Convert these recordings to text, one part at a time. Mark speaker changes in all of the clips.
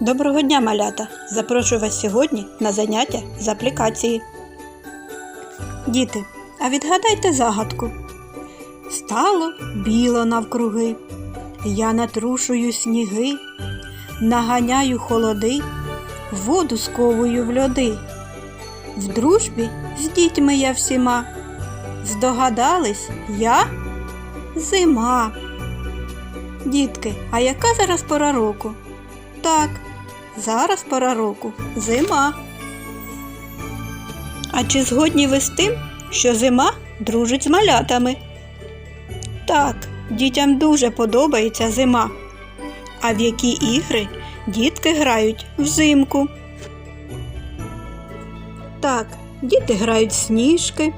Speaker 1: Доброго дня, малята! Запрошую вас сьогодні на заняття з аплікації. Діти, а відгадайте загадку. Стало біло навкруги, я натрушую сніги, наганяю холоди, воду сковую в льоди. В дружбі з дітьми я всіма. Здогадались я зима. Дітки, а яка зараз пора року? Так, зараз пора року зима. А чи згодні ви з тим, що зима дружить з малятами? Так, дітям дуже подобається зима. А в які ігри дітки грають взимку? Так, діти грають сніжки,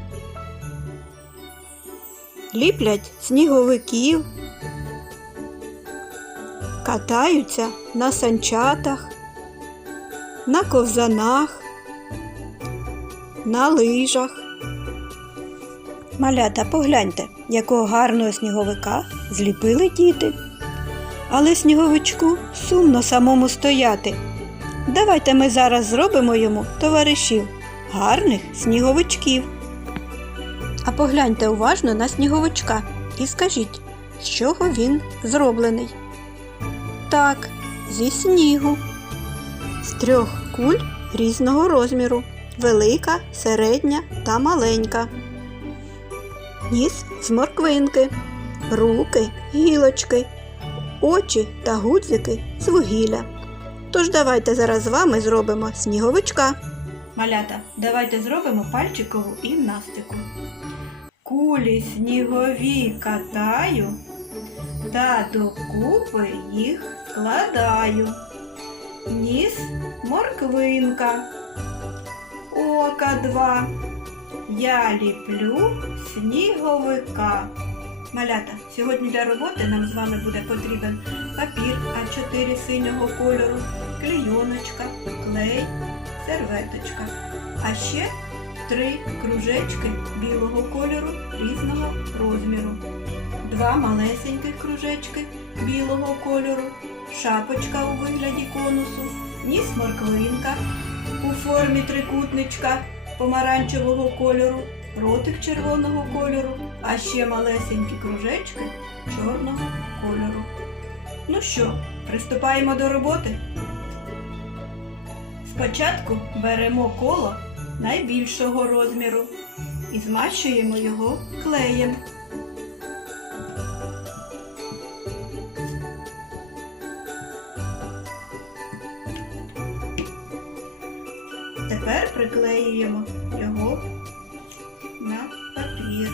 Speaker 1: ліплять сніговиків, катаються на санчатах, на ковзанах, на лижах. Малята, погляньте, якого гарного сніговика зліпили діти. Але сніговичку сумно самому стояти. Давайте ми зараз зробимо йому товаришів, гарних сніговичків. А погляньте уважно на сніговичка і скажіть, з чого він зроблений. Так, зі снігу. З трьох куль різного розміру велика, середня та маленька. Ніс з морквинки, руки, гілочки, очі та гудзики з вугілля. Тож давайте зараз з вами зробимо сніговичка. Малята, давайте зробимо пальчикову гімнастику. Кулі снігові катаю та докупи їх складаю. Ніс морквинка, ока два. Я ліплю сніговика. Малята, сьогодні для роботи нам з вами буде потрібен папір А4 синього кольору, клейоночка, клей, серветочка. А ще три кружечки білого кольору різного розміру два малесеньких кружечки білого кольору, шапочка у вигляді конусу, ніс морквинка у формі трикутничка помаранчевого кольору, ротик червоного кольору, а ще малесенькі кружечки чорного кольору. Ну що, приступаємо до роботи? Спочатку беремо коло найбільшого розміру і змащуємо його клеєм. Приклеюємо його на папір.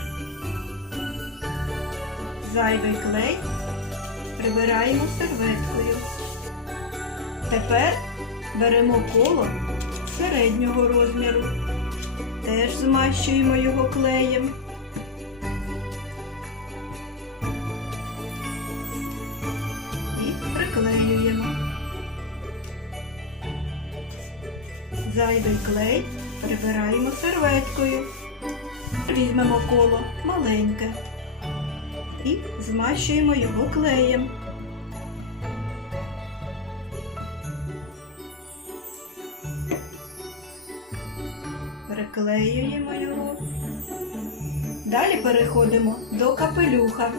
Speaker 1: Зайвий клей прибираємо серветкою. Тепер беремо коло середнього розміру. Теж змащуємо його клеєм. Зайвий клей прибираємо серветкою. Візьмемо коло маленьке і змащуємо його клеєм. Приклеюємо його. Далі переходимо до капелюха.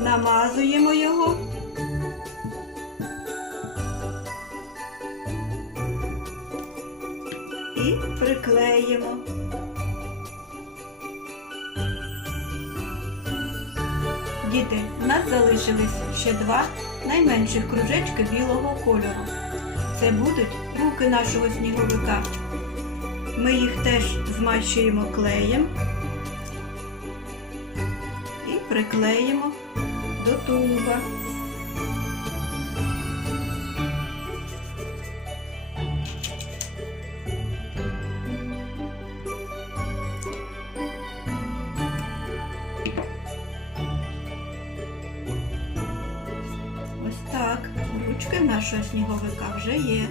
Speaker 1: Намазуємо його. Приклеїмо. Діти, у нас залишились ще два найменших кружечки білого кольору. Це будуть руки нашого сніговика. Ми їх теж змащуємо клеєм і приклеїмо до тулуба. нашого сніговика вже є.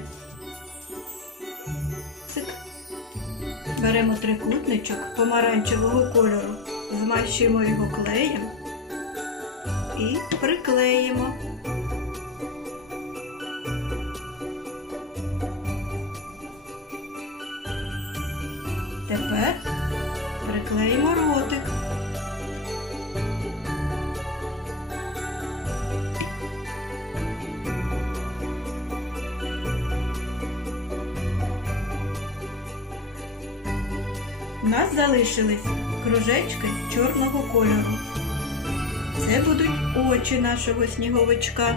Speaker 1: Беремо трикутничок помаранчевого кольору, змащуємо його клеєм і приклеїмо. Тепер У нас залишились кружечки чорного кольору. Це будуть очі нашого сніговичка.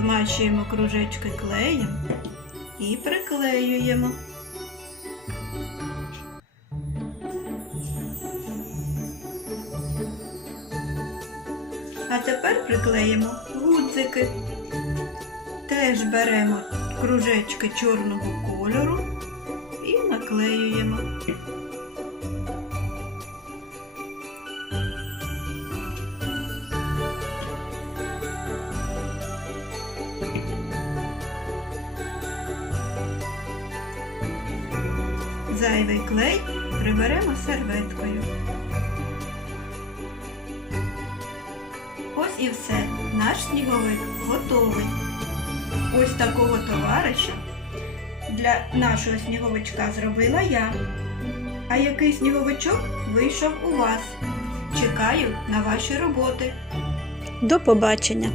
Speaker 1: Змащуємо кружечки клеєм і приклеюємо. А тепер приклеїмо гудзики. Теж беремо кружечки чорного кольору і наклеюємо. Зайвий клей приберемо серветкою. Ось і все. Наш сніговик готовий. Ось такого товариша для нашого сніговичка зробила я. А який сніговичок вийшов у вас? Чекаю на ваші роботи.
Speaker 2: До побачення!